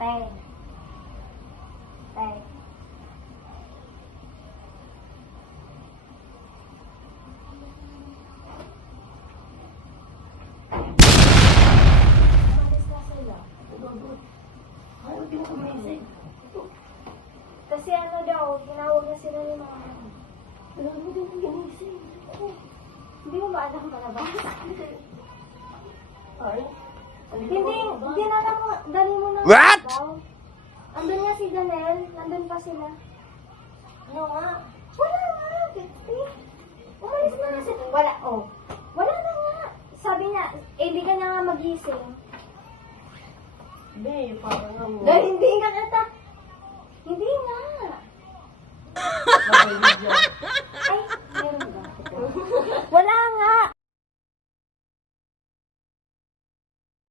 Te. Te. Umalis na sila. Ayaw, di mo kumisig. Kasi ano daw, tinawag na sila ni mama. Alam mo din kung ginising. Hindi mo ba alam palabas? Ay, Hindi na lang mo, dali mo na. What? Daw. Andun nga si Janelle, nandun pa sila. ano nga? Wala nga, Betsy. Umalis na na sila. Wala, oh. Wala na nga. Sabi niya, di ka na nga magising. Hindi, parang ano. Dahil hindi nga nata. Hindi nga. Nakahidya. Ay, meron ba? Wala nga.